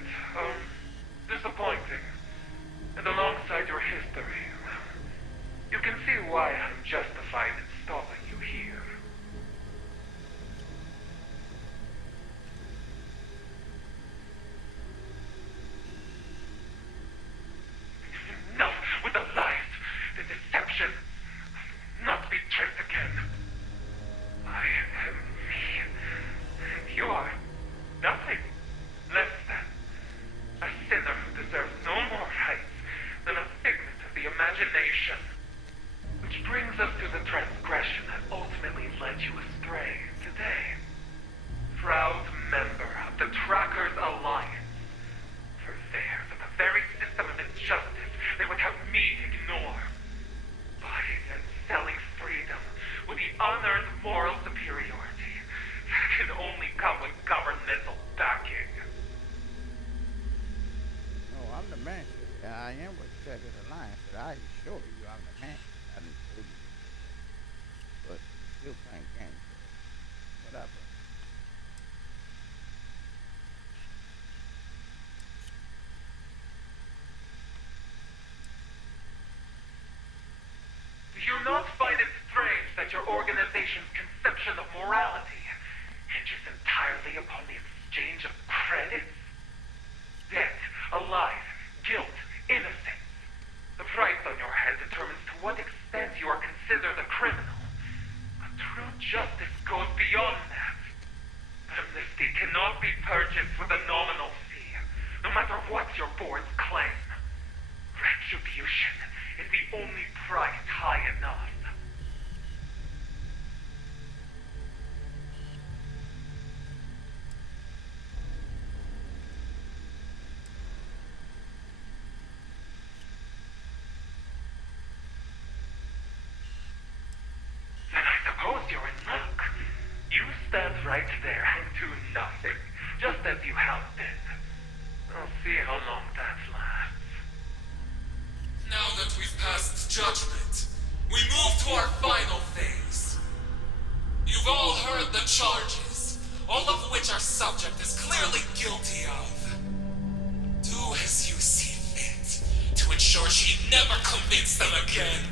right. Disappointing. And alongside your history, you can see why I'm justified in stopping you here. Enough with the lies, the deception. Not to be tricked again. I am me. And you are nothing less than a sinner who deserves no more rights than a figment of the imagination. Which brings us to the transgression that ultimately led you astray today. Proud member of the Trackers Alliance. Purveyors of the very system of injustice they would have me ignore. Buying and selling freedom with the unearned moral superiority that can only come with governmental backing. No, I'm the man. I am with the Trackers Alliance, but I assure you I'm the man. I didn't tell you. But still playing games. Whatever. Do you not find it strange that your organization's conception of morality hinges entirely upon the exchange of credits? Debt, alive, guilt, innocence. The price on your head determines to what extent you are considered a criminal. But true justice goes beyond that. Amnesty cannot be purchased with a nominal fee, no matter what your boards claim. Retribution is the only price high enough. Then I suppose you're in luck. You stand right there and do nothing, just as you have been. I'll see how long that lasts. Now that we've passed judgment, we move to our final phase. You've all heard the charges, all of which our subject is clearly guilty of. Do as you see fit, to ensure she never commits them again.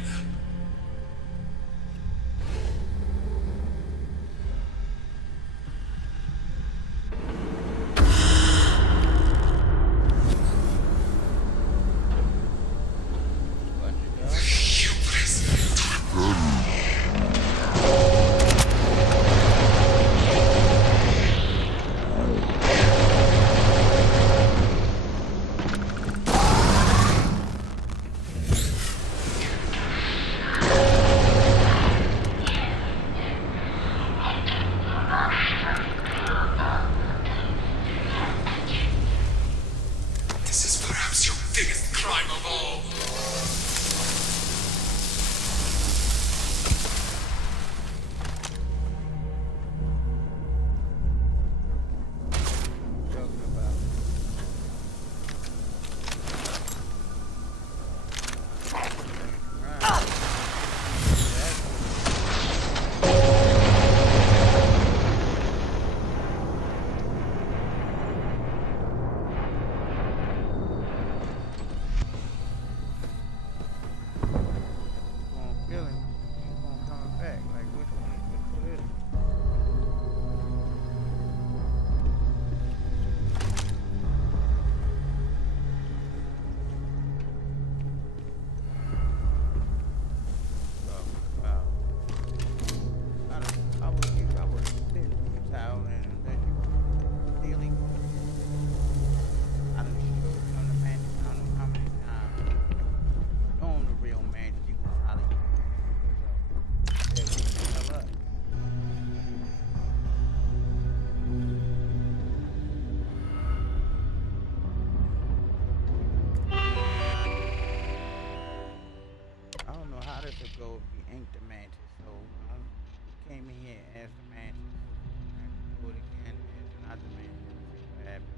This is perhaps your biggest crime of all. Talking about. Right. Gonna kill him. He's gonna come back. Like which one? Which is wow. I would spit the towel and let you stealing. I done showed you on the man. I don't know how many times. Knowing the real man, she will holler you. So, yeah, we hell up. I don't know how this would go if we ain't the mantis. So I came in here as the mantis. I can do it again as not the mantis. See what happens.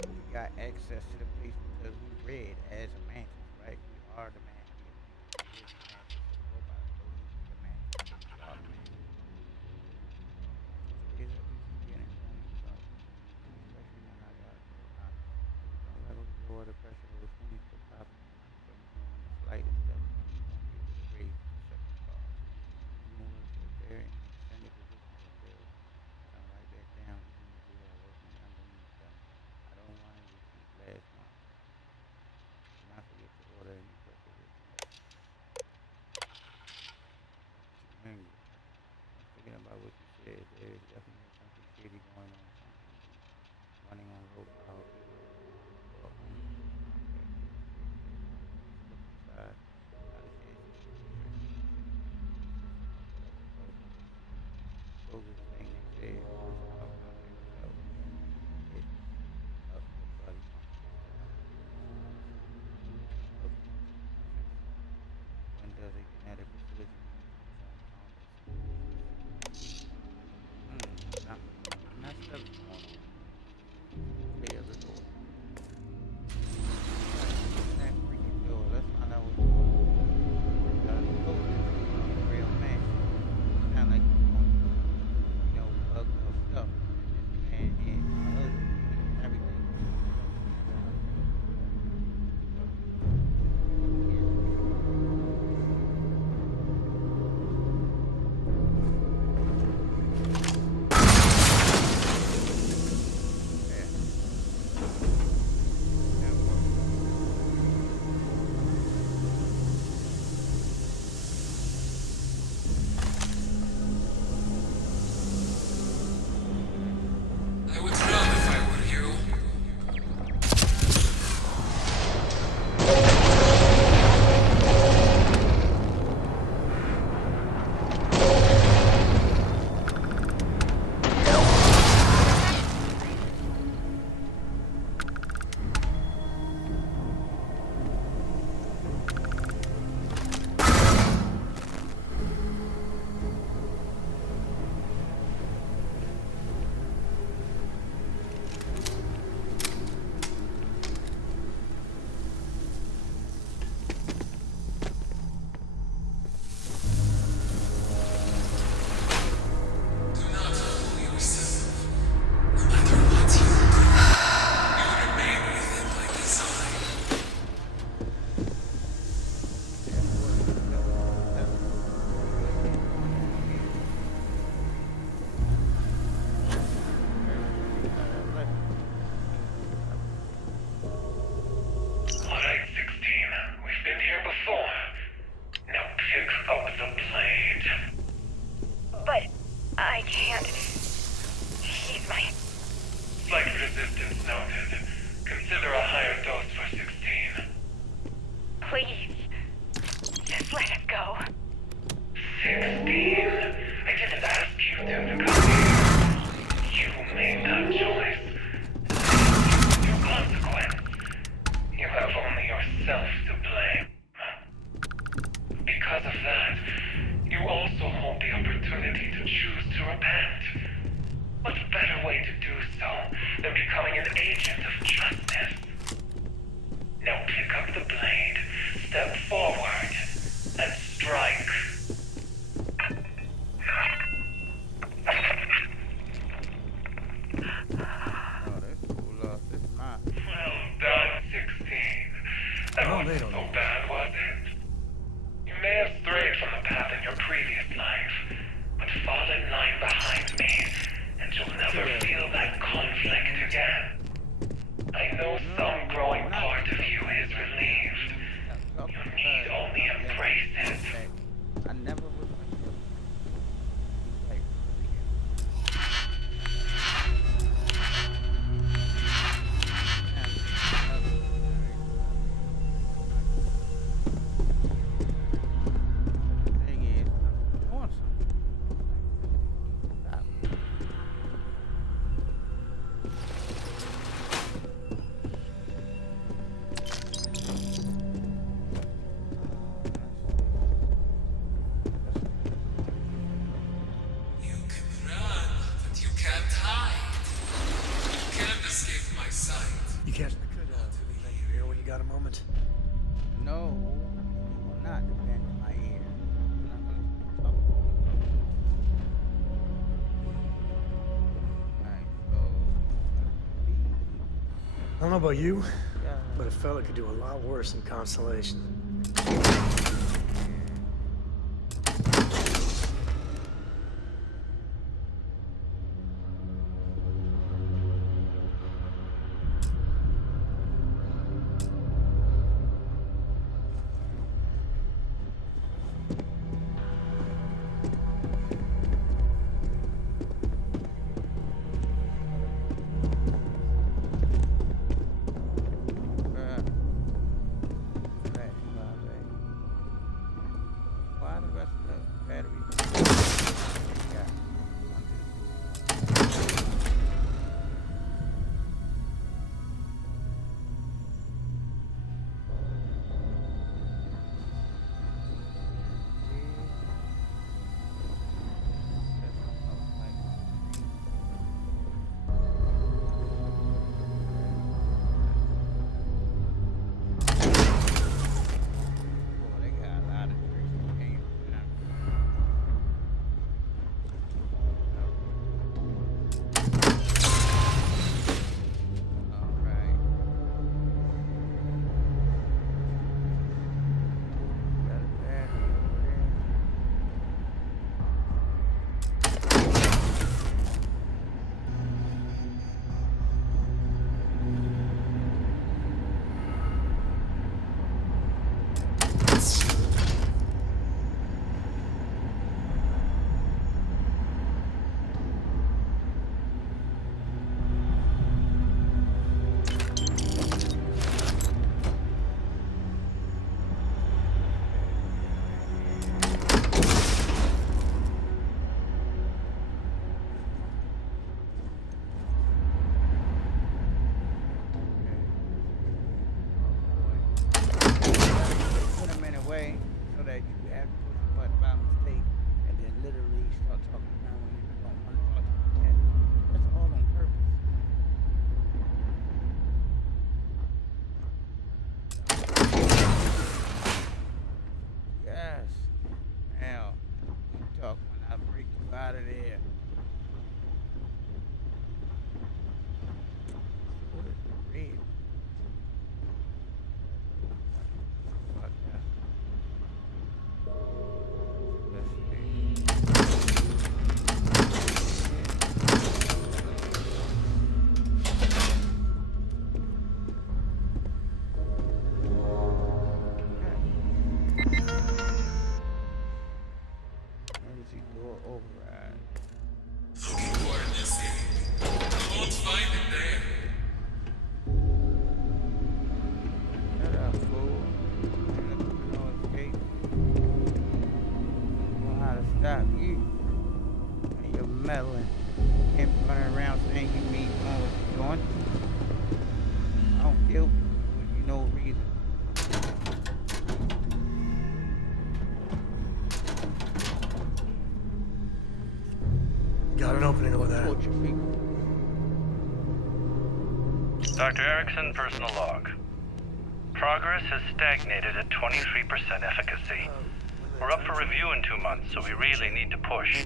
We got access to the place because we read as a mantis, right? We are the mantis. We is the mantis. The robots believe we the mantis. We are the mantis. So is it we about what you said. There is definitely something shady going on. Something running on low power for a home. Okay. Let's look inside. Not a chance to see the transmission system or whatever. But closest thing they said was power contact felt hit up the body function style. Hook sensor. When does a genetic facility become not stuff is going on. Stay a little away. That freaking door. Let's find out what's going on. Go to the real man. Sound like you want, fucked up stuff. And this man and my husband and everything. I would run if I were you. Do not fool yourself. No matter what you do, you remain within my design. Alright, 16. We've been here before. Now pick up the blade. But I can't. He's my... Slight resistance noted. Consider a higher dose for 16. Please. Just let it go. 16? I didn't ask you to come here. You made that choice. Your consequence. You have only yourself to blame. Because of that, you also hold the opportunity to choose to repent. What better way to do so than becoming an agent of justice? Now pick up the blade, step forward, and strike. Oh, that's cool. That's mine. Well done, 16. That wasn't so bad, was it? You may have strayed from the path in your previous life, but fall in line behind me, and you'll never feel that conflict again. I know some growing part of you is relieved. You need only embrace it. I never was like, the thing is, I'm doing something. Stop. You can run, but you can't hide. You can't escape my sight. You catch the good thing here when you got a moment. No, you will not depend on my ear. I'm not gonna talk. Alright, so I don't know about you, yeah, but a fella could do a lot worse than Constellation. metal and can't be running around saying you mean doing what you're doing. I don't kill people with no reason. Got an opening over there. Torture people. Dr. Erickson, personal log. Progress has stagnated at 23% efficacy. We're up for review in 2 months, so we really need to push.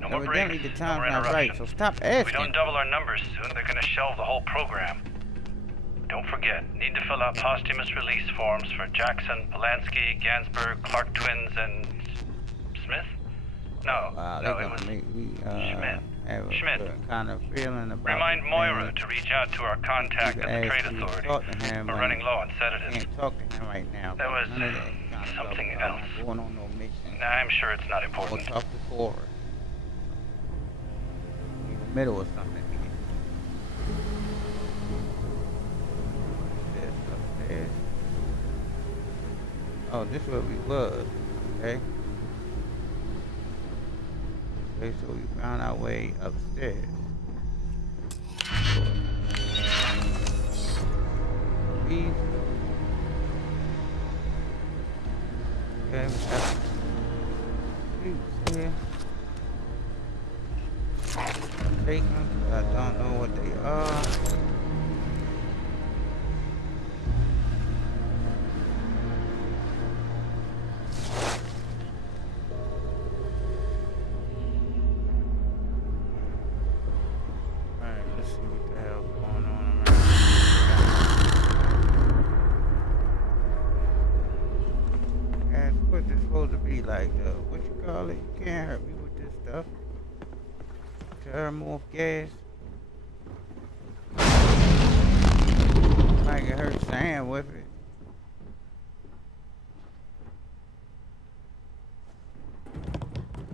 No more breaks, Evidently the no more time's not right, interruptions. so stop If we asking. don't double our numbers soon, they're gonna shelve the whole program. Don't forget, need to fill out posthumous release forms for Jackson, Polanski, Gansberg, Clark twins, and Smith? No, Wow, no, they're it was gonna make me Schmidt. have a Schmidt. good kind of feeling about Remind this Moira man. to reach out to our contact You at the can Trade ask me to Authority. talk to him, We're but running low on I sedatives. can't talk to him right now. There was None of that kind of something stuff. I'm else. not going on no mission. I'm sure it's not Or important. talk to Cora. In the middle or something. This upstairs. Oh, this is where we was. Okay. Okay, so we found our way upstairs. These. Okay, we got shoes here. Take them. I don't know what they are. Alright, let's see what the hell's going on around here. And what this supposed to be like, what you call it? You can't hurt me with this stuff. Thermal gas. Might get hurt Sam with it.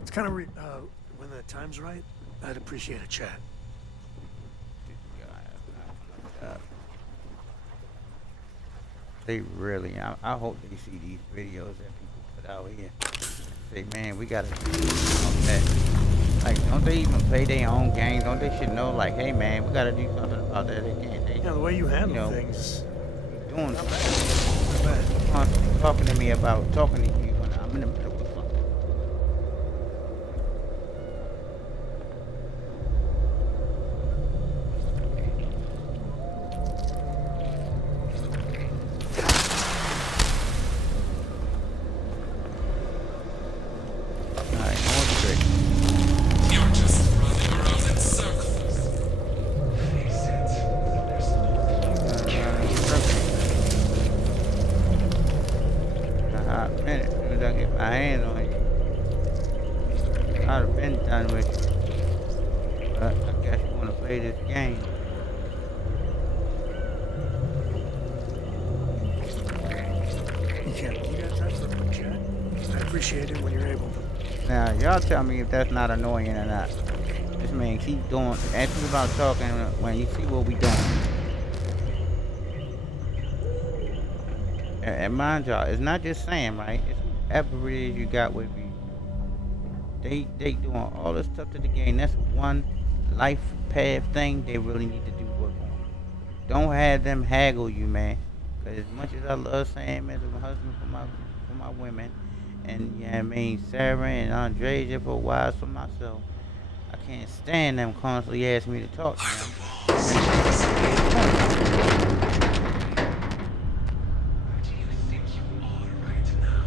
It's kind of when the time's right, I'd appreciate a chat. They really, I hope they see these videos that people put out here. Say, man, we gotta do something about that. Like, don't they even play their own games? Don't they should know, like, hey, man, we gotta do something about that. They can't. They, Yeah, the way you handle know, things. doing Not something. bad. Not bad. Constantly talking to me about talking to you when I'm in the middle of something. Alright, more tricks. You're just running around in circles. Face it. There's A hot minute. As soon as I get my hand on you, I'd have been done with you. But I guess you want to play this game. You got time for a quick chat? I appreciate it when you're able. Now, y'all tell me if that's not annoying or not. This man keep doing, ask me about talking when you see what we doing. And mind y'all, it's not just Sam, right? It's whoever it is you got with you. They doing all this stuff to the game. That's one life path thing they really need to do work on. Don't have them haggle you, man. Cause as much as I love Sam as a husband for my women, and yeah, I mean Sarah and Andrea for wives for myself, I can't stand them constantly asking me to talk to Are them. the walls Where do you think you are right now?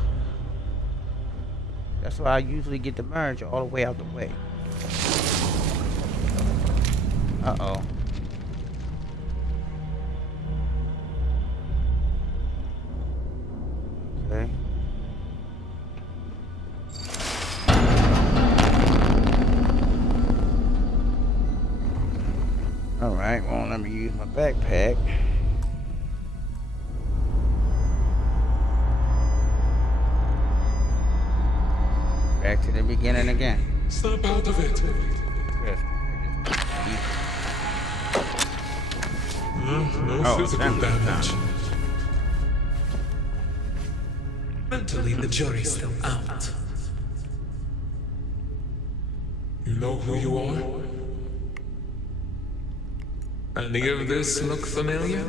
That's why I usually get the merge all the way out the way. Uh-oh. Okay. Alright, well, let me use my backpack. Back to the beginning again. Snap out of it. Yes. No Oh, physical damn. damage. Mentally, the jury's still out. You know who you are? Any of this look familiar?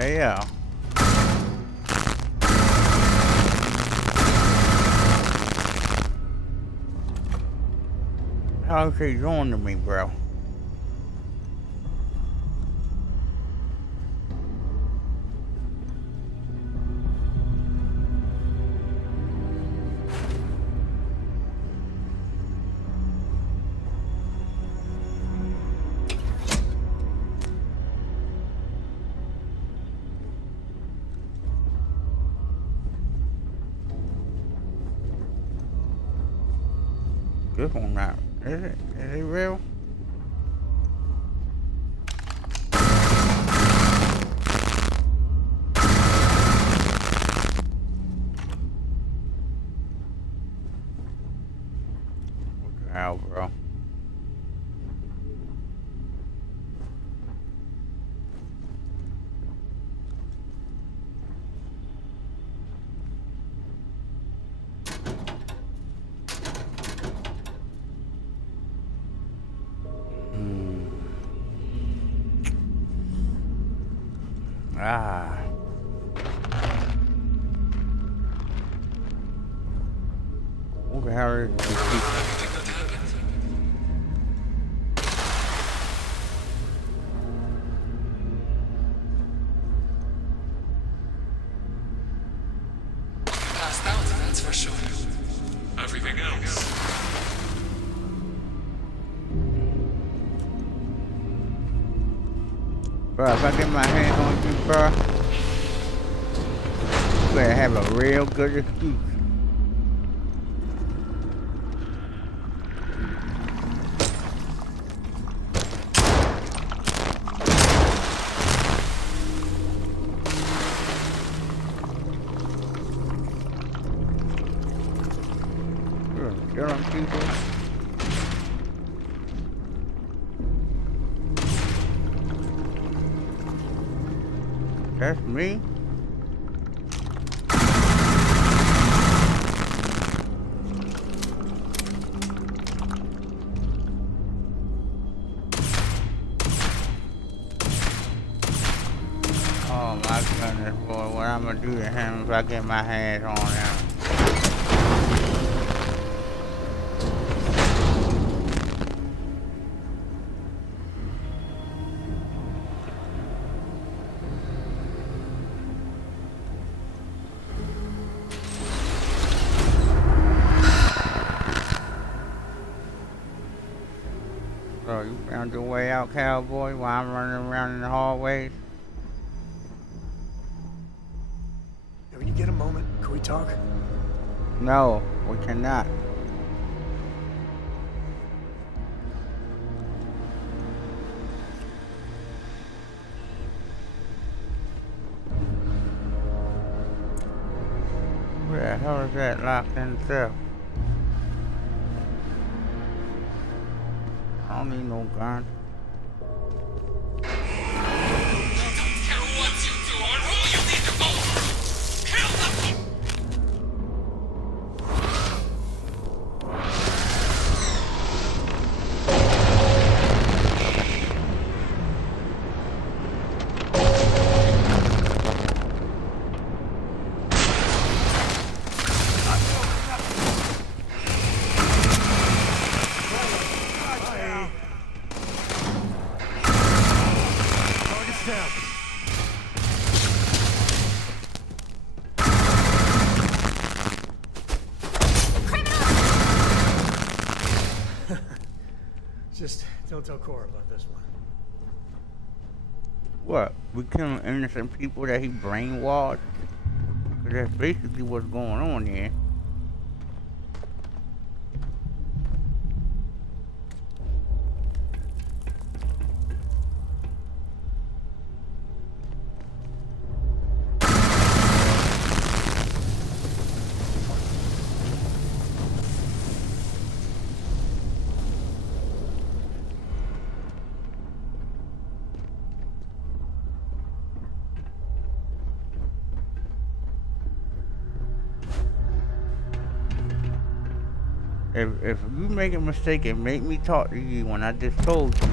Yeah. How's he doing to me, bro? This one not. Is it? Is it real? What the hell, bro? Ah. What the hell is this? Passed out, that's for sure. Everything else. Bro, if I get my hands on you, bro, you better have a real good excuse. Kill them people. That's me. Oh my goodness, boy, what I'm gonna do to him if I get my hands on him. So you found your way out, cowboy, while I'm running around in the hallways? Hey, when you get a moment, can we talk? No, we cannot. Where the hell is that locked in itself? I don't need no gun. Don't care what you do or who you need to go for. Kill them! Target's down. Just don't tell Cora about this one. What? We killing innocent people that he brainwashed? Cause that's basically what's going on here. If you make a mistake and make me talk to you when I just told you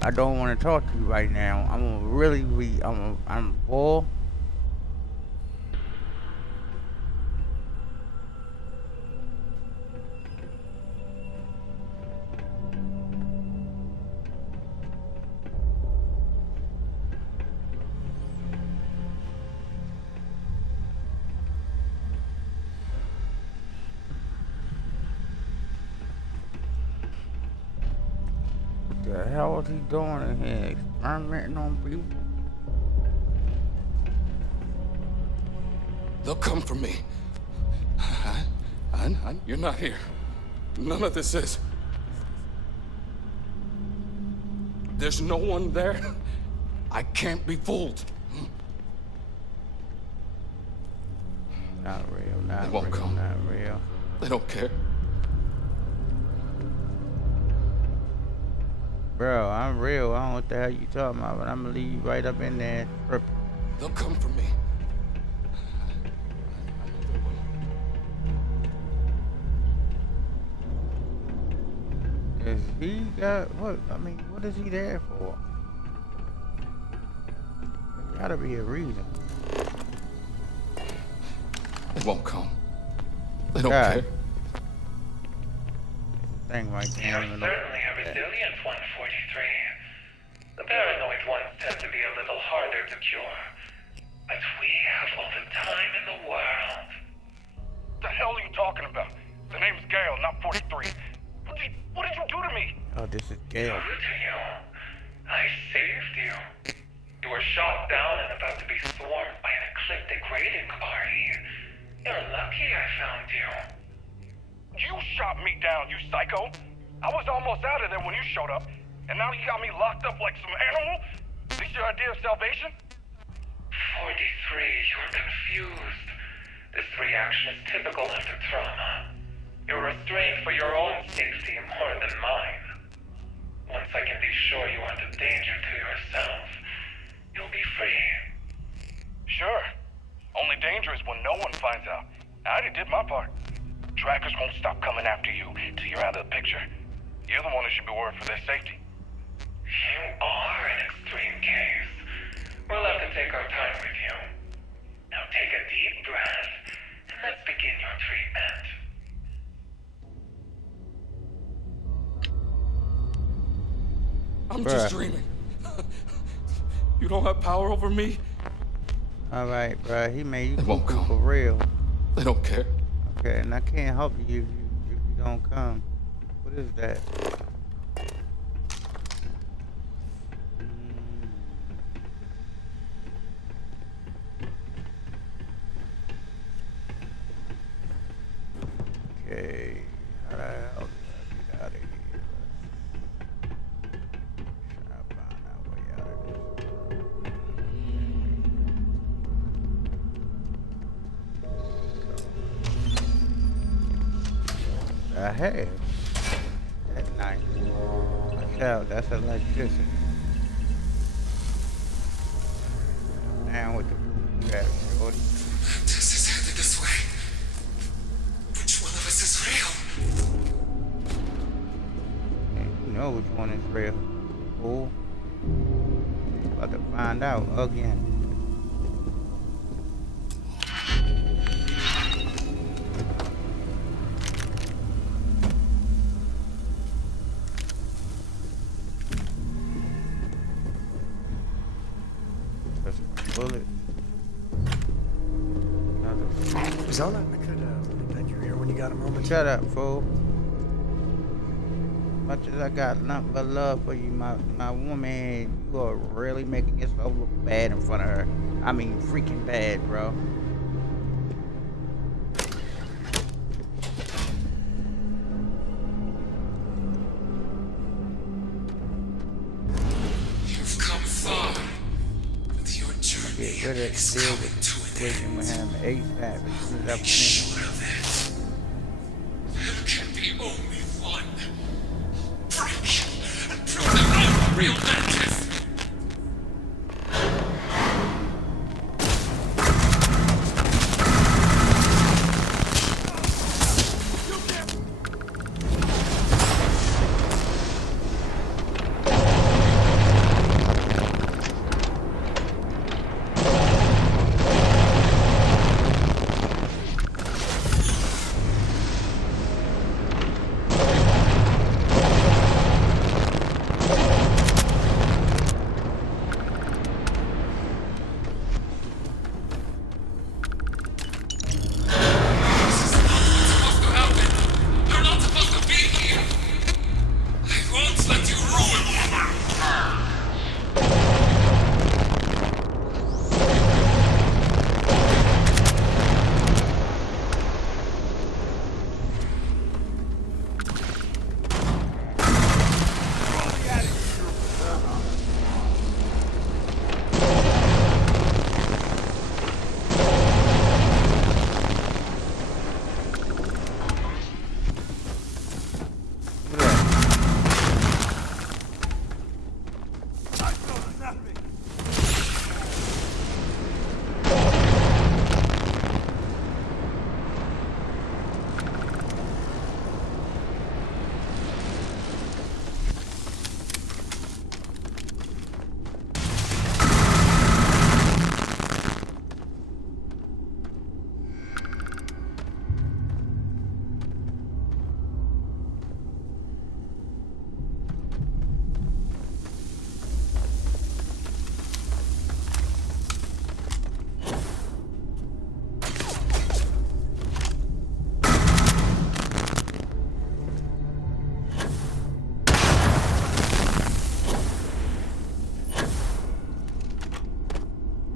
I don't want to talk to you right now, I'm gonna really be. I'm boy. The hell is he doing in here? Experimenting on people? They'll come for me. You're not here. None of this is. There's no one there. I can't be fooled. Not real, not They won't real, come. not real. They don't care. Bro, I'm real. I don't know what the hell you talking about, but I'm gonna leave you right up in there. They'll come for me. Is he got what? I mean, what is he there for? There gotta be a reason. They won't come. They don't God. care. Thing right You're there. certainly a resilient one, 43. The paranoid ones tend to be a little harder to cure. But we have all the time in the world. The hell are you talking about? The name's Gale, not 43. What did you do to me? Oh, this is Gale. Good to you. I saved you. You were shot down and about to be swarmed by an ecliptic raiding party. You're lucky I found you. You shot me down, you psycho! I was almost out of there when you showed up, and now you got me locked up like some animal? This your idea of salvation? 43, you're confused. This reaction is typical after trauma. You're restrained for your own safety more than mine. Once I can be sure you aren't a danger to yourself, you'll be free. Sure. Only danger is when no one finds out. I already did my part. Trackers won't stop coming after you till you're out of the picture. You're the one who should be worried for their safety. You are an extreme case. We'll have to take our time with you. Now take a deep breath, and let's begin your treatment. I'm just dreaming. You don't have power over me. All right, bro. He made you They won't cuckoo come. for real. They don't care. Okay, and I can't help you if you don't come. What is that? Okay, how the hell do I get out of here? Try to find our way out of this. I have. That's nice. Watch out, that's electricity. Down with the gas, shorty. This is headed this way. Which one of us is real? And you know which one is real. Fool. About to find out again. Just a bullet. Another. Zona, I could lend your ear when you got a moment. Shut up, fool. Much as I got nothing but love for you, my woman, you are really making yourself look bad in front of her. I mean, freaking bad, bro. You've come far, but your journey Get rid of is deal coming with the to an situation with him ASAP. As soon as I Make finish. sure of it. There can be only one. Break and prove that I'm a real mantis.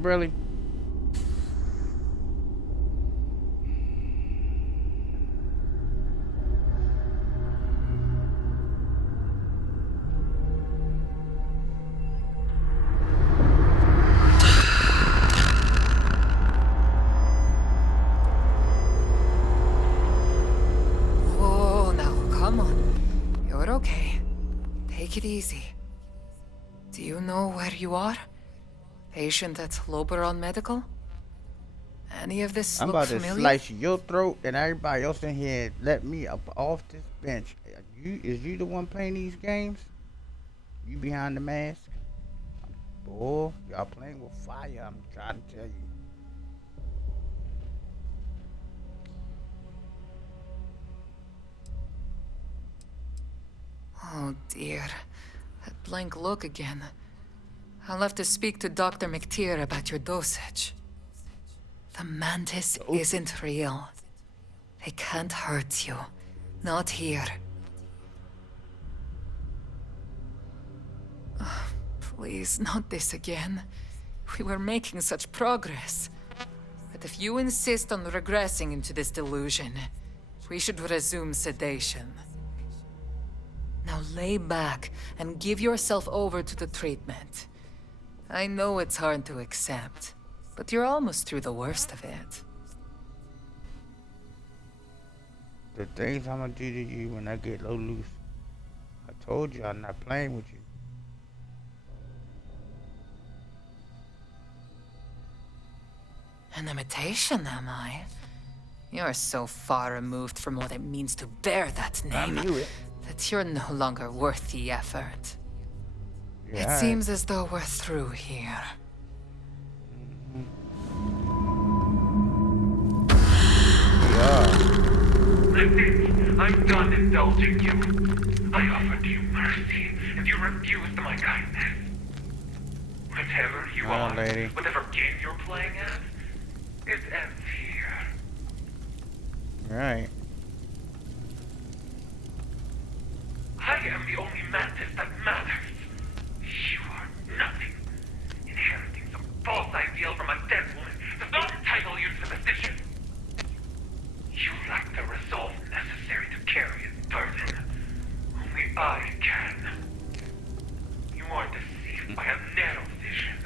Really? Oh, now, come on. You're okay. Take it easy. Do you know where you are? Patient at Loberon Medical? Any of this I'm look about to familiar? slice your throat and everybody else in here let me up off this bench. Is you the one playing these games? You behind the mask? Boy, y'all playing with fire, I'm trying to tell you. Oh dear. That blank look again. I'll have to speak to Dr. McTeer about your dosage. The mantis isn't real. They can't hurt you. Not here. Please, not this again. We were making such progress. But if you insist on regressing into this delusion, we should resume sedation. Now lay back and give yourself over to the treatment. I know it's hard to accept, but you're almost through the worst of it. The things I'm gonna do to you when I get low loose. I told you I'm not playing with you. An imitation, am I? You're so far removed from what it means to bear that I name knew it. that you're no longer worth the effort. Yeah, It seems as though we're through here. Listen, I'm done indulging you. I offered you mercy, and you refused my kindness. Whatever you Oh, are, lady. whatever game you're playing at, it ends here. Right. I am the only mantis that matters. You are nothing. Inheriting some false ideal from a dead woman does not entitle you to the position. You lack the resolve necessary to carry its burden. Only I can. You are deceived by a narrow vision,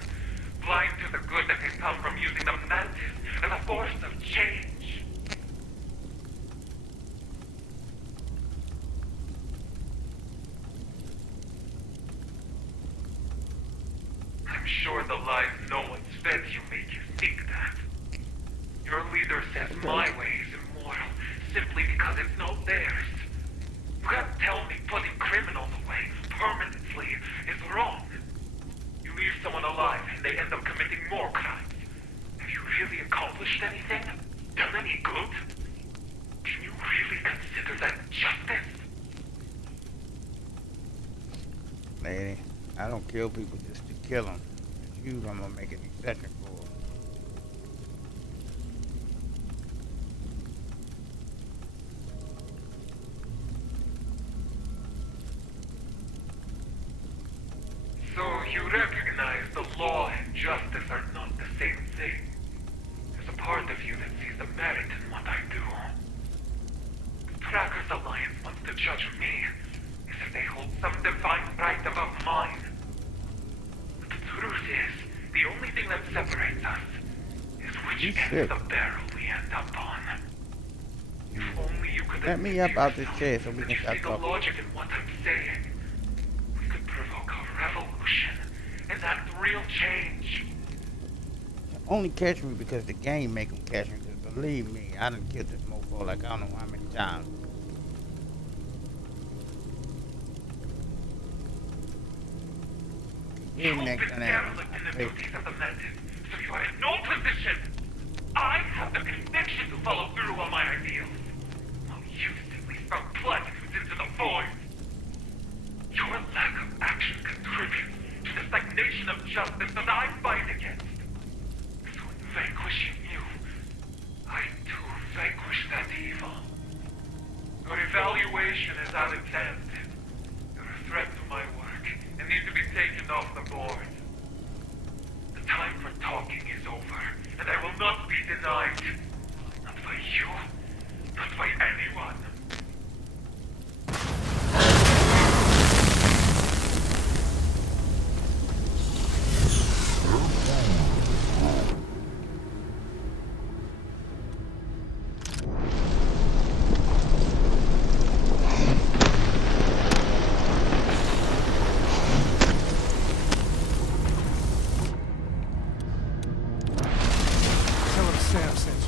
blind to the good that can come from using the mantis as a force of change. I'm sure the lies no one's fed you make you think that. Your leader says my way is immoral simply because it's not theirs. You can't tell me putting criminals away permanently is wrong. You leave someone alive and they end up committing more crimes. Have you really accomplished anything? Done any good? Can you really consider that justice? Lady, I don't kill people just to kill them. It's you I'm gonna make an exception for. So you recognize the law and justice are not the same thing. There's a part of you that sees the merit in what I do. The Trackers Alliance wants to judge me as if they hold some divine right above mine. But the truth is, the only thing that separates us is which You end sick. of the barrel we end up on. If only you could Let me admit up out this yourself chair so we that can you start see the talking. logic in what I'm saying. We could provoke a revolution, enact real change. Only catch me because the game make them catch me. Because believe me, I done killed this mofo like I don't know how many times. You You've next been to that. derelict in the Hey, duties of the mantis, so you are in no position. I have the conviction to follow through on my ideals, while you simply spout platitudes into the void. Your lack of action contributes to the stagnation of justice that I fight against. So in vanquishing you, I too vanquish that evil. Your evaluation is out of hand. You're a threat to my work and need to be taken off the board. The time for talking is over, and I will not be denied. Not by you, not by anyone. Tell him Sam sent you.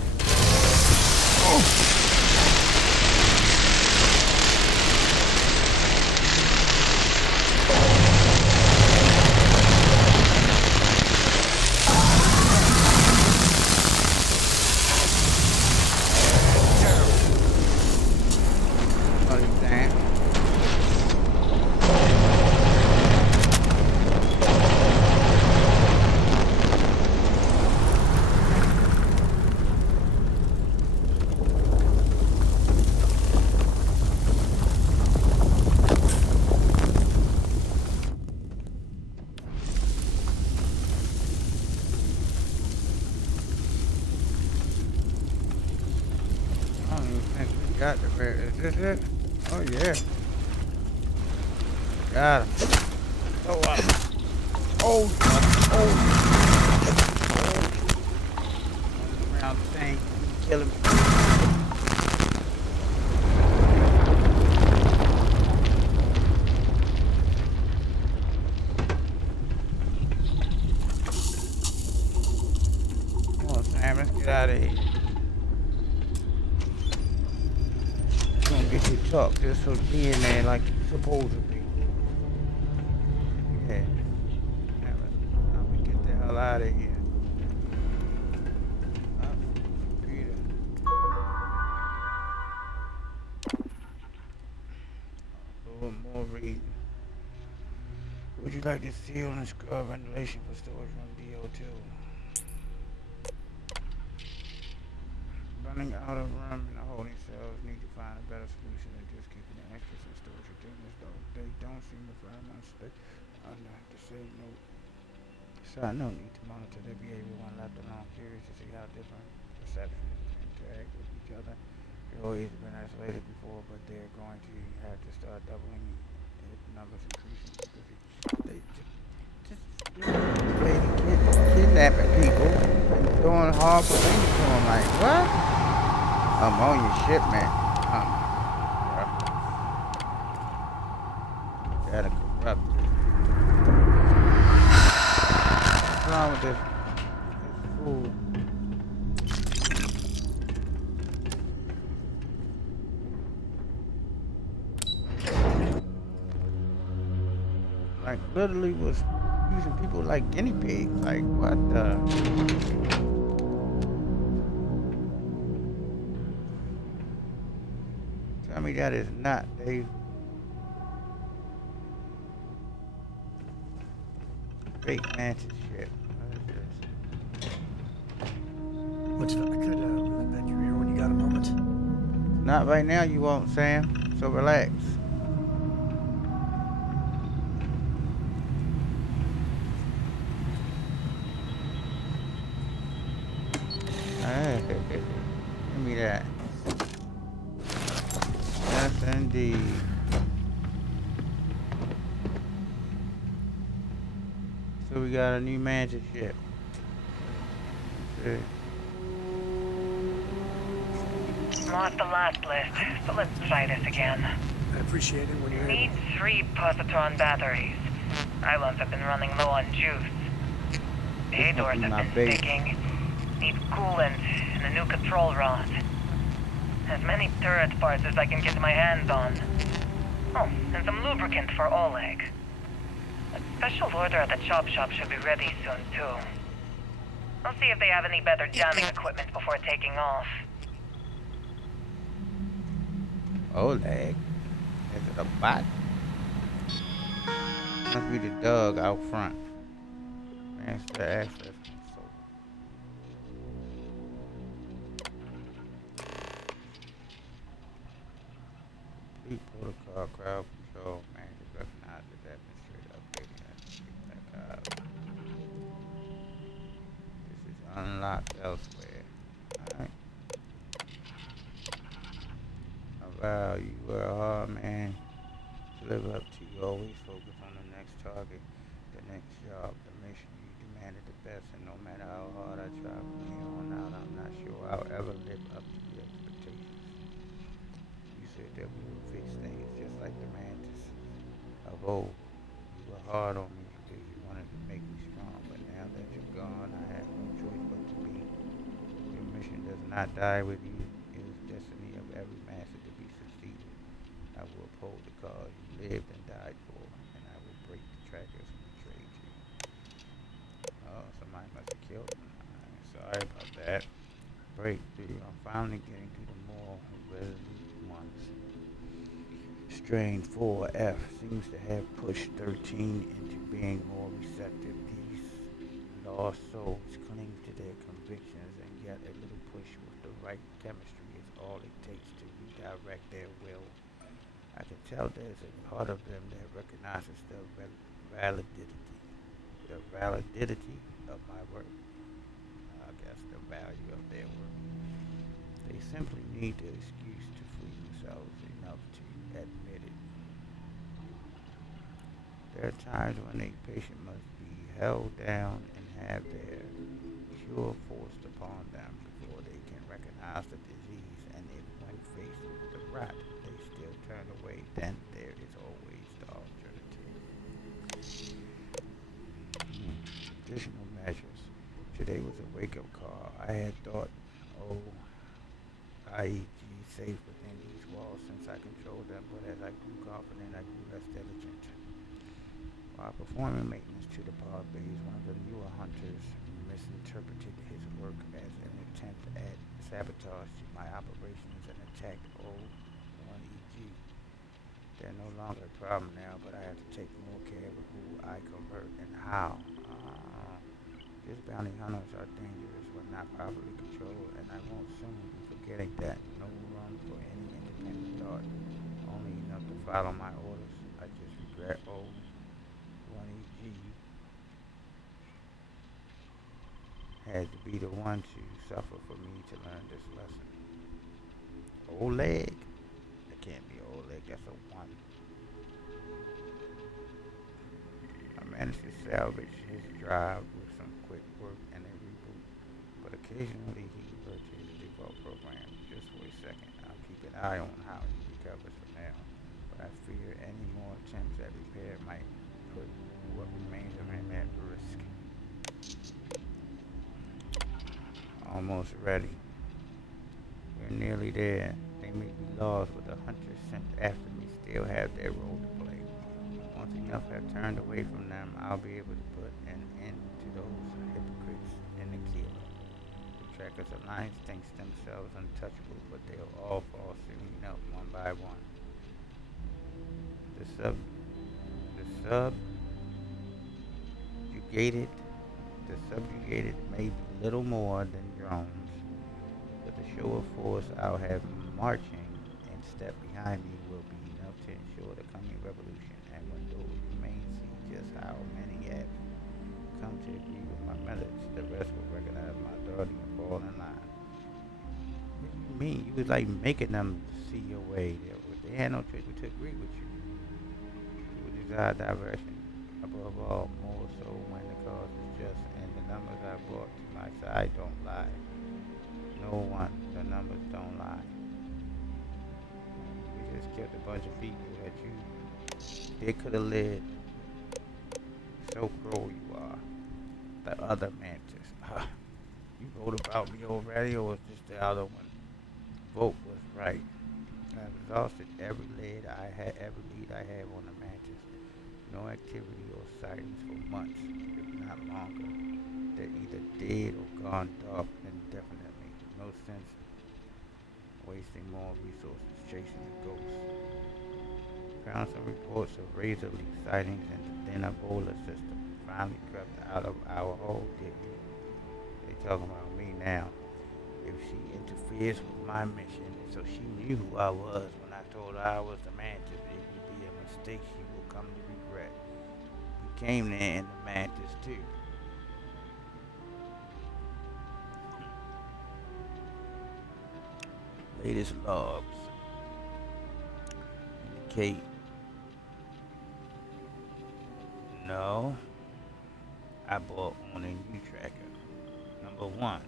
What is that? I don't even think we got the red. Is this it? Oh yeah. Got him. Oh, around the thing, kill him. Come on, Sam, let's get out of here. You gonna get your talk just so be in there like you're supposed to be. Yeah. Now we get the hell out of here. Peter. A little more reading. Would you like to seal and scrub ventilation for storage room DO2? Running out of room in the holding cells, need to find a better solution than just keeping the extras in storage containers, though they don't seem to find unstable under the same note. Side note, need to monitor their behavior when left alone, curious to see how different perceptions interact with each other. They've always been isolated before, but they're going to have to start doubling if numbers increasing because they just kidnapping people and doing horrible things to them. Like, what? I'm on your ship, man. Gotta corrupt it. What's wrong with this fool? Like, literally was using people like guinea pigs. Like, what the? Tell me that is not Dave. Fake Mantis ship. Looks like I could really bend your ear when you got a moment. Not right now, you won't, Sam. So relax. Hey, give me that. Yes, indeed. So we got a new Mantis ship. Let's see. Lost the last list, so let's try this again. I appreciate it when you're Need 3 positron batteries. Islands have been running low on juice. Bay doors have been sticking. Need coolant and a new control rod. As many turret parts as I can get my hands on. Oh, and some lubricant for Oleg. A special order at the chop shop should be ready soon, too. I'll see if they have any better jamming equipment before taking off. Oleg? Is it a bot? Must be the dog out front. Master access console. Complete protocol crowd control. Manager recognizes administrator updating that. unlocked elsewhere. Alright. Wow, you were a hard man to live up to. You always focus on the next target, the next job, the mission. You demanded the best, and no matter how hard I try from here on out, I'm not sure I'll ever live up to your expectations. You said that we would fix things just like the mantis of old. You were hard on me because you wanted to make me strong, but now that you're gone, I have no choice but to be. Your mission does not die with you. It is destiny of every master to be succeeded. I will uphold the cause you lived and died for, and I will break the trackers who betrayed you. Oh, somebody must have killed him. I'm sorry about that. Breakthrough. I'm finally getting to the more resolute ones. Strain 4F seems to have pushed 13 into being more receptive. These lost souls cling to their convictions, and yet a little push with the right chemistry is all it takes to redirect their will. I can tell there's a part of them that recognizes the validity of my work. I guess the value of their work. They simply need the excuse to free themselves enough to admit it. There are times when a patient must be held down and have their cure forced upon them before they can recognize the disease, and if when faced with the rot, they still turn away, then there is always the alternative. Additional measures. Today was a wake-up call. I had thought, IEG safe within these walls since I controlled them, but as I grew confident, I grew less diligent. While performing maintenance to the pod base, one of the newer hunters misinterpreted his work as an attempt at sabotage my operations and attacked O1EG. They're no longer a problem now, but I have to take more care of who I convert and how. These bounty hunters are dangerous when not properly controlled, and I won't soon be forgetting that. No room for any independent thought, only enough to follow my orders. I just regret O1EG had to be the one to suffer for me to learn this lesson. Oleg? That can't be Oleg, that's a one. I managed to salvage his drive with some quick work and a reboot, but occasionally he reverts to his default program just for a second. I'll keep an eye on how he recovers for now, but I fear any more attempts at repair might put what remains of him at risk. Almost ready. We're nearly there. They may be lost, but the hunters sent after me still have their role to play. Once enough have turned away from them, I'll be able to put an end to those hypocrites in the killer. The Trackers Alliance thinks themselves untouchable, but they'll all fall soon enough, one by one. The subjugated may be little more than drones, but the show of force I'll have marching and step behind me will be enough to ensure the coming revolution. And when those remain see just how many have come to agree with my methods, the rest will recognize my authority and fall in line. What do you mean? You was like making them see your way. They had no choice but to agree with you. To a desired direction. Above all, more so when the cause is just, and the numbers I brought to my side don't lie. No one, the numbers don't lie. We just killed a bunch of people that they could have lived. So cruel you are. The other mantis. You wrote about me already, or was this the other one? Vote was right. I've exhausted every lead I had on the mantis. No activity or sightings for months, if not longer. They're either dead or gone dark indefinitely. No sense wasting more resources chasing a ghost. Found some reports of razor leaf sightings in the Dena Bola system. Finally crept out of our hole, did you? They talking about me now. If she interferes with my mission, so she knew who I was when I told her I was the mantis, it would be a mistake she will come to regret. We came there in the mantis too. Latest logs indicate no. I bought on a new tracker. Number one.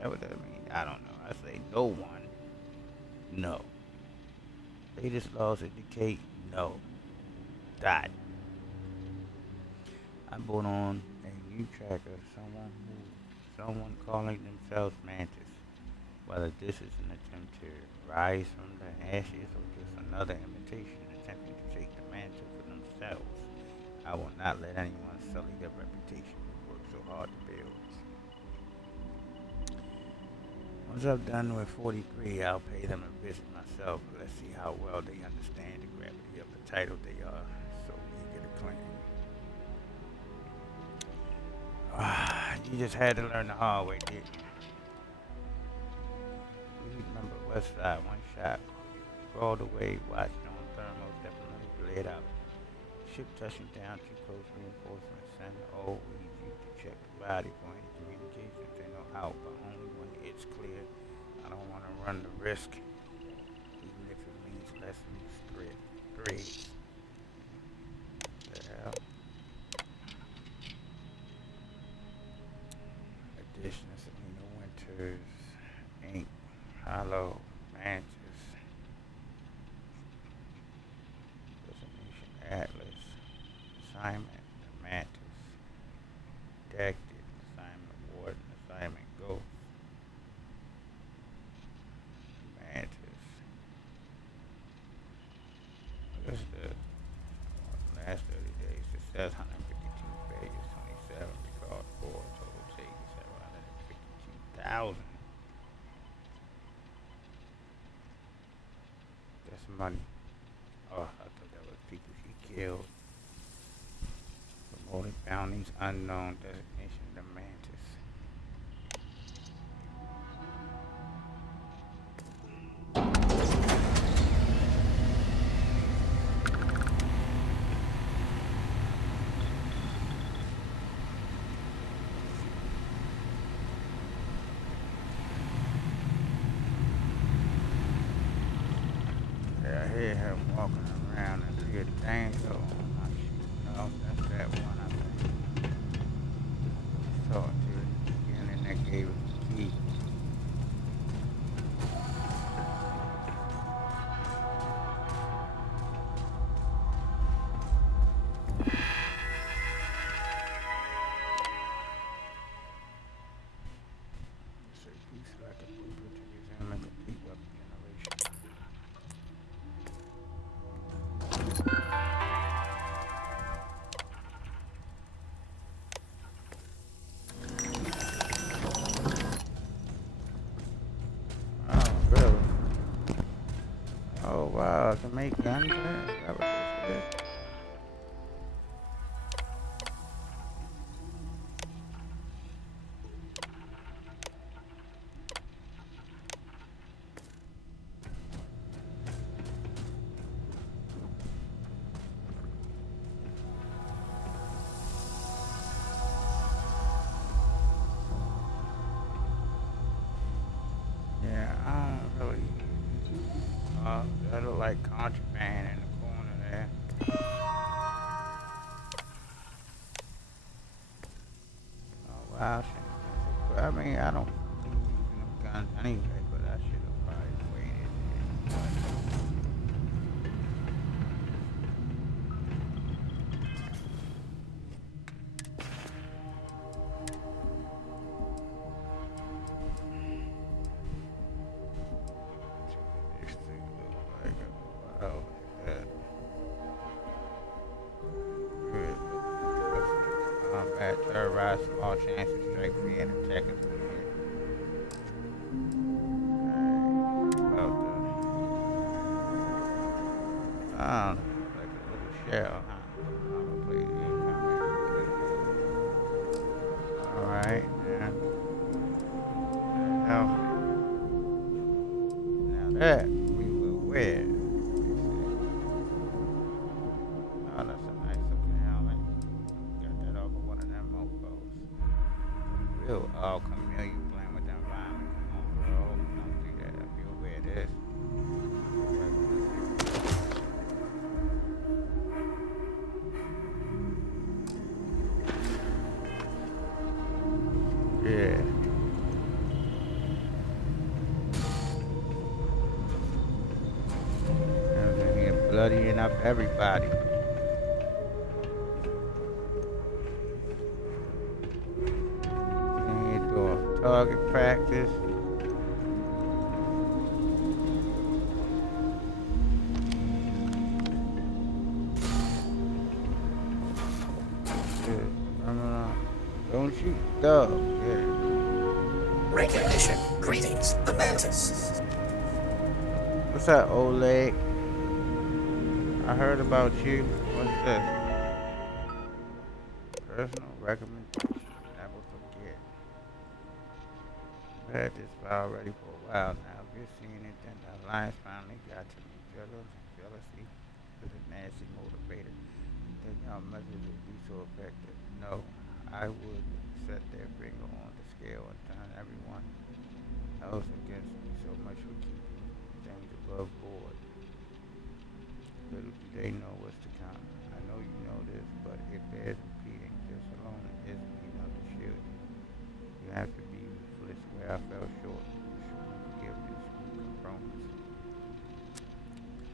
That what that mean? I don't know. I say no one. No. Latest laws indicate no. Dot. I bought on a new tracker. Someone calling themselves Mantis. Whether this is an attempt to rise from the ashes or just another imitation attempting to take the mantle for themselves, I will not let anyone sully their reputation we worked so hard to build. Once I've done with 43, I'll pay them a visit myself. Let's see how well they understand the gravity of the title they are so eager to claim. You just had to learn the hard way, didn't you? We remember Westside, one shot, crawled away, watched on thermals that bled out. Ship touching down, too close reinforcements, send all we need you to check the body for any communications they know how, but only when it's clear. I don't want to run the risk, even if it means less loose threads. The hell? Edition of Selena Winters, Inc. Hollow, Mantis, Destination Atlas, Assignment, the Mantis, Redacted, Assignment Warden, Assignment Ghost, Mantis. What's the last 30 days? Success 152 failures, 27 recalled 4, total takes 752,000. That's money. Oh, I thought that was people she killed. Promoted bounties unknown, designation the Mantis. Yeah, I hear him walking around and hear the danger on my shit. No, that's that one I think. He's talking to the beginning that gave us the key. So you select a blueprint to examine complete weapon generation. Oh, really? Oh, wow, to make guns? That was just it. Yeah, I don't really. That look like contraband in the corner there. Oh wow, I mean, I don't use no guns anyway, but I should have probably waited. This thing looks like a wow. That good. Combat, terrorize, small chances, strike free and attack us. Alright, I don't know, like a little shell, huh? I'm gonna play the incoming. Alright, now. Now that we will wear. Oh, that's a nice looking helmet. Got that off of one of them mofos. Real all chameleon blend with the environment. Come on, bro. Don't do that. If you wear up everybody. And here doing target practice. Don't shoot dogs. Yeah. Recognition. Greetings, the Mantis. What's up, old leg? I heard about you. What's this? Personal recommendation. Never forget. I've had this file ready for a while now. If you're seeing it, then the Alliance finally got to me. Jealousy is a nasty motivator. Then y'all methods would be so effective. No, I would set their finger on the scale and turn everyone else against me. So much for keeping things above board. Little do they know what's to come. I know you know this, but it bears repeating. This alone isn't enough to shield you. You have to be ruthless where I fell short. Forgiveness, compromise.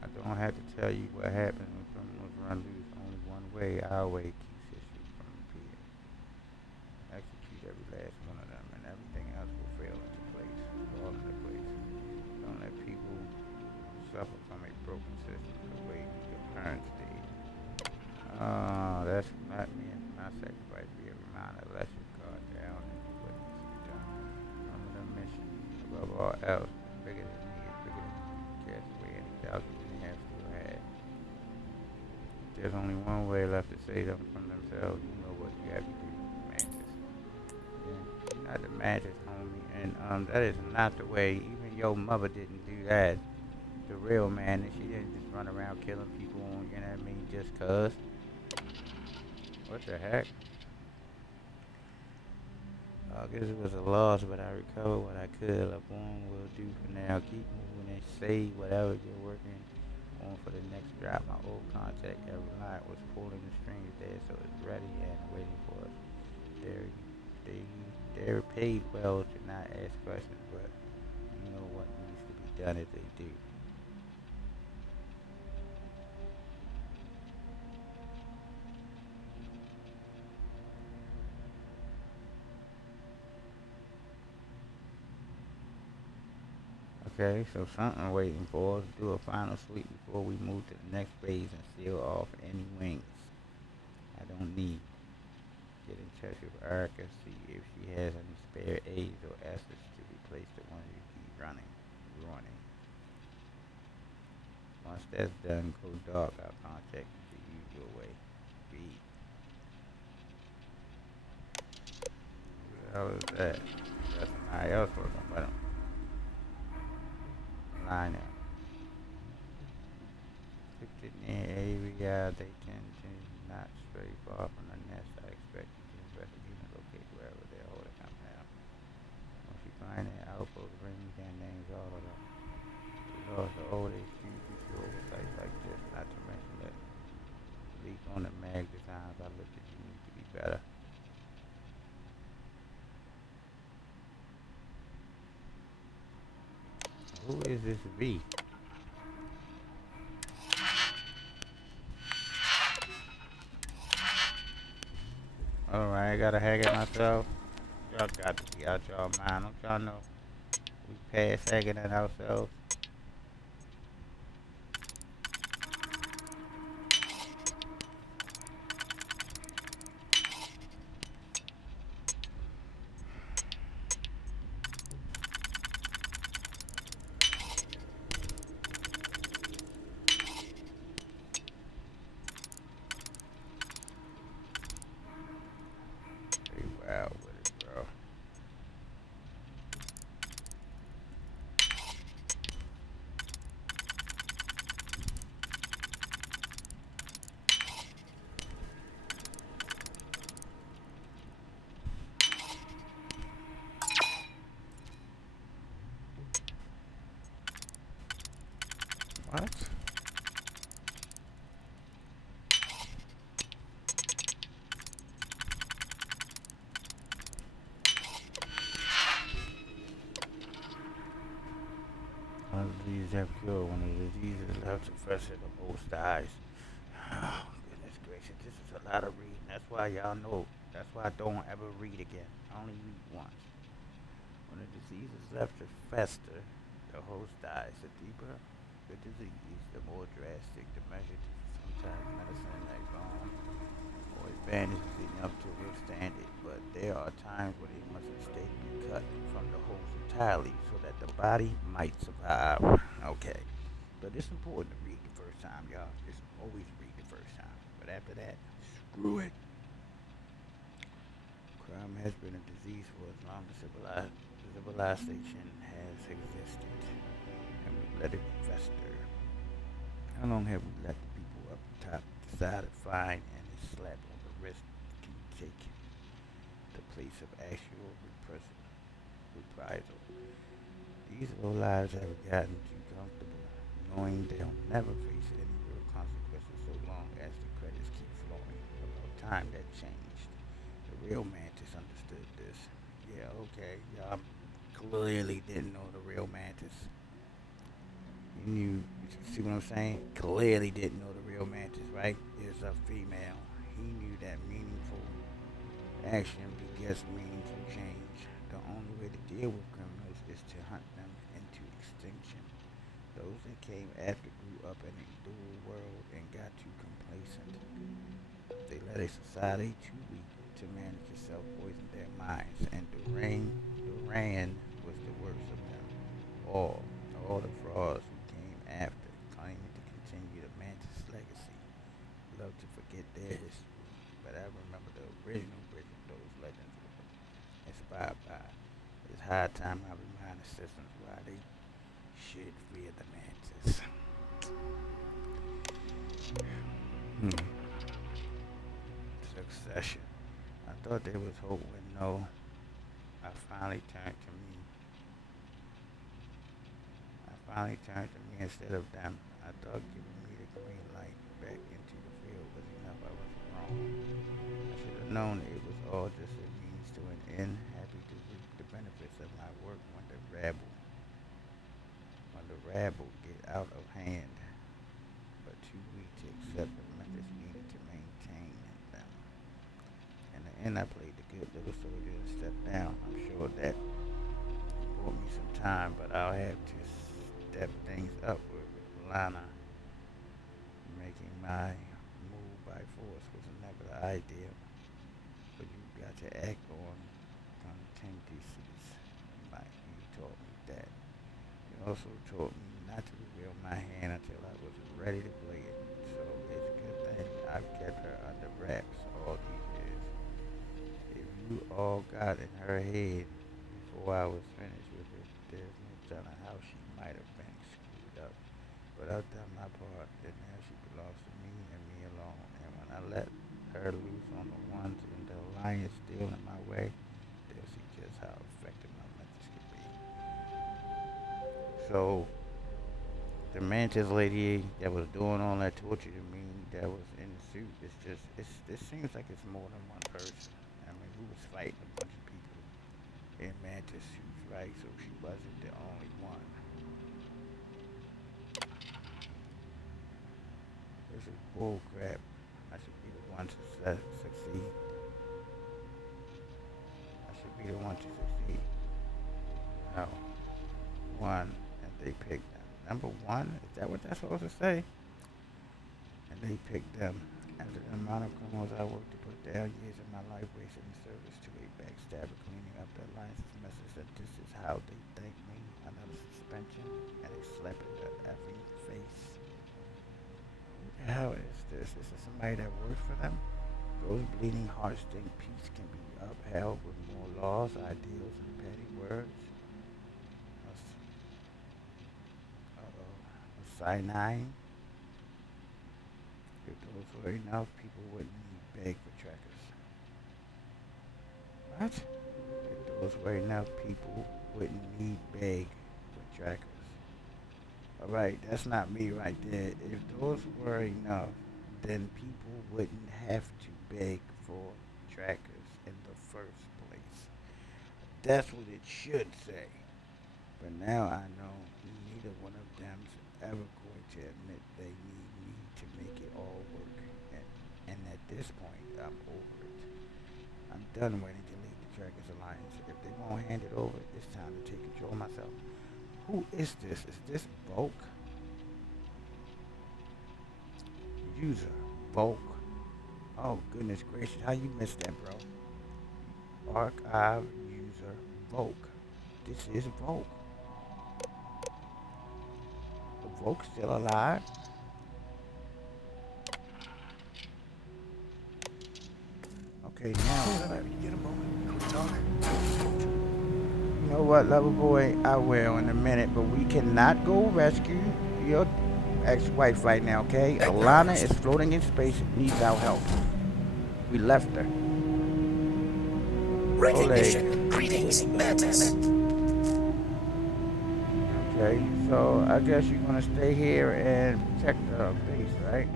I don't have to tell you what happens when criminals run loose. Only one way, our way, keeps history from repeating. Execute every last one of them, and everything else will fall into place. Don't let people suffer from a broken system the way your parents did. That's not me and my sacrifice be a reminder. Let your guard down and do what needs to be done. Remember the mission. Above all else, bigger than me is bigger than you. Cast away any doubts you may have still had. There's only one way left to save them from themselves. You know what you have to do, Mantis. Yeah, you're not the Mantis, homie. And that is not the way. Even your mother didn't do that. The real man, and she didn't just run around killing people, you know what I mean, just cuz. What the heck? I guess it was a loss, but I recovered what I could. LeBron will do for now. Keep moving and say whatever you're working on for the next drop. My old contact every night was pulling the strings there, so it's ready and waiting for us. They're paid well to not ask questions, but you know what needs to be done if they do. Okay, so something waiting for us. Do a final sweep before we move to the next phase and seal off any wings I don't need. Get in touch with Erica, see if she has any spare aids or assets to replace the ones you keep ruining. Once that's done, go dark. I'll contact you the usual way. Read. Who the hell is that? That's somebody else working with him. Line up. Picked it near area, they tend to not stray far from the nest. I expect you to investigate and locate wherever they're holding them now. Once you find it, outpost, bring me their names, all of them. There's also old HQ before oversights like this, not to mention that leak on the mag designs I looked at you need to be better. Who is this V? Alright, I gotta hack it myself. Y'all got to be out y'all mind. Don't y'all know we past hacking it ourselves? Wow with it, bro. What? One of these mantis have cured one of the diseases left to fester the most dies. Oh, goodness gracious, this is a lot of reading. That's why y'all know. That's why I don't ever read again. I only read once. When the disease is left to fester, the host dies. The deeper the disease, the more drastic the measure. Sometimes medicine like balm or advantage is enough to withstand it, but there are times when it must instead be cut from the host entirely so that the body might survive. Okay. But it's important to read the first time, y'all. Just always read the first time. But after that, screw it. Crime has been a disease for as long as civilization has existed. And we let it fester. How long have we let the people up top decide a fine and a slap on the wrist can take the place of actual reprisal? These low lives have gotten too comfortable, knowing they'll never face any real consequences so long as the credits keep flowing. About time that changed. The real mantis understood this. Yeah, okay, y'all clearly didn't know the real mantis. You knew, you see what I'm saying? Clearly didn't know the real mantis, right? Is a female. He knew that meaningful action begets meaningful change. The only way to deal with criminals is to hunt them into extinction. Those that came after grew up in a dual world and got too complacent. They let a society too weak to manage itself poison their minds, and Duran was the worst of them all. All the frauds who came after, claiming to continue the mantis legacy, love to forget their history. But I remember the original Bridget those legends were inspired by. It's high time I remind the citizens why they should fear the mantis. Succession. I thought there was hope when no. I finally turned to me instead of them. I thought giving me the green light back into the field was enough. I was wrong. I should have known it was all just a means to an end. Happy to reap the benefits of my work when the rabble get out of hand, but too weak to accept the methods needed to maintain them. In the end, I played the good little soldier and stepped down. I'm sure that brought me some time, but I'll have to step things up with Lana. Making my move by force was never the idea, but you got to act on contingencies. You taught me that. You also taught me not to reveal my hand until I was ready to play it. So it's a good thing I've kept her under wraps all these years. If you all got in her head before I was finished with it, there's no telling how she might have been screwed up. But I've done my part, and now she belongs to me and me alone. And when I let her loose on the ones in the alliance still in my way, they'll see just how effective my methods can be. So, the mantis lady that was doing all that torture to me, that was in the suit, it seems like it's more than one person. I mean, who was fighting a bunch of people in mantis suits, right? So she wasn't the only one. This is bull crap. I should be the one to succeed. I should be the one to succeed. No. One, and they picked them. Number one? Is that what that's supposed to say? And they picked them. After the amount of criminals I worked to put down, years of my life wasted in service to a backstabber cleaning up the alliance's message that this is how they thank me. Another suspension and a slap in the effing face. Who the hell is this? Is this somebody that works for them? Those bleeding hearts think peace can be upheld with more laws, ideals, and petty words. Sinai. If those were enough, people wouldn't need beg for trackers. What? If those were enough, people wouldn't need beg for trackers. Alright, that's not me right there. If those were enough, then people wouldn't have to beg for trackers in the first place. That's what it should say. But now I know neither one of them's ever going to admit they need me to make it all work. And at this point, I'm over it. I'm done waiting to lead the Dragon's Alliance. If they won't hand it over, it's time to take control myself. Who is this? Is this Volk? User Volk. Oh goodness gracious, how you missed that, bro? Archive user Volk. This is Volk. The Volk's still alive? Okay, now what? Get a moment. Quick talk. You know what, lover boy? I will in a minute, but we cannot go rescue your ex-wife right now, okay? Alana is floating in space and needs our help. We left her. Recognition. Greetings, Mantis. Okay, so I guess you're gonna stay here and protect the base, right?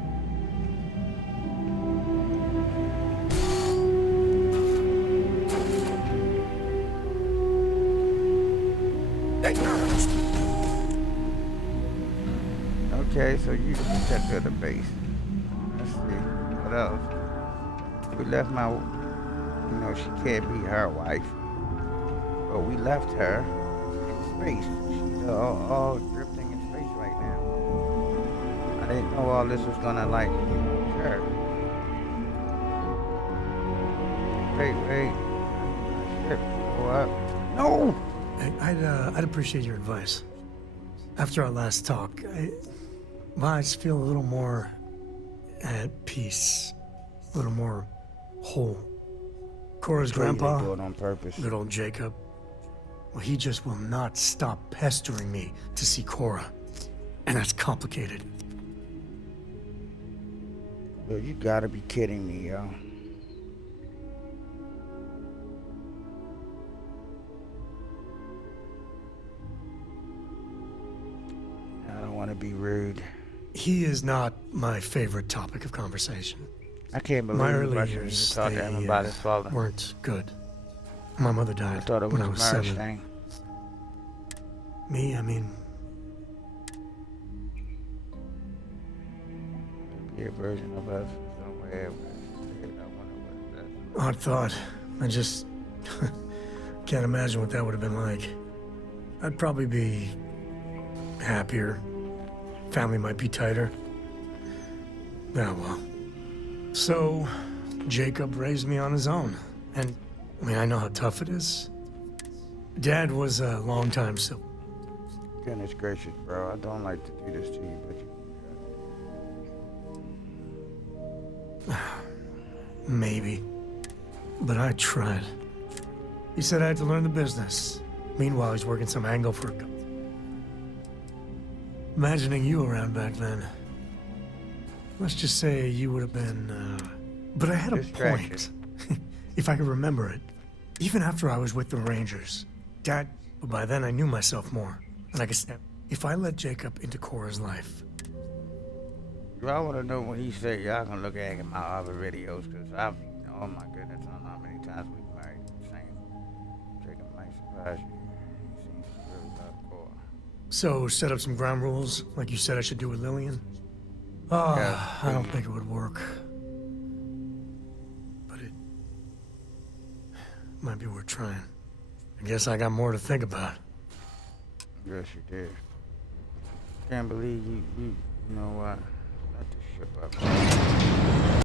Acknowledged. Okay, so you the protector of the base. Let's see. What else? We left my, she can't be her wife. But we left her in space. She's all drifting in space right now. I didn't know all this was gonna occur. Wait. Ship, go up. No! I'd appreciate your advice. After our last talk, I just feel a little more at peace, a little more whole. Cora's grandpa, Do it on purpose. good old Jacob, well, he just will not stop pestering me to see Cora, and that's complicated. Yo, you gotta be kidding me, yo. I don't want to be rude. He is not my favorite topic of conversation. I can't believe My you early rushing me years, to talk to him about his father. weren't good. My mother I died thought it was when a I was marriage 7. thing. Me, I mean, Be a version of us somewhere. I wonder what that's. odd thought. I just can't imagine what that would have been like. I'd probably be happier. Family might be tighter. Ah, well. So, Jacob raised me on his own. And, I know how tough it is. Dad was a long-time civil. Goodness gracious, bro. I don't like to do this to you, but Maybe. But I tried. He said I had to learn the business. Meanwhile, he's working some angle for a couple. Imagining you around back then. Let's just say you would have been, But I had a Distraction. point. If I could remember it. Even after I was with the Rangers. Dad, by then I knew myself more. And I could step. If I let Jacob into Cora's life, I want to know when he said y'all can look at my other videos, because oh my goodness, I don't know how many times we've married the same. Jacob might surprise you. He seems to really love Cora. so set up some ground rules, like you said I should do with Lillian. Oh, Yeah, I don't please. think it would work. But it might be worth trying. I guess I got more to think about. Yes, you did. Can't believe you know what? Let the ship up.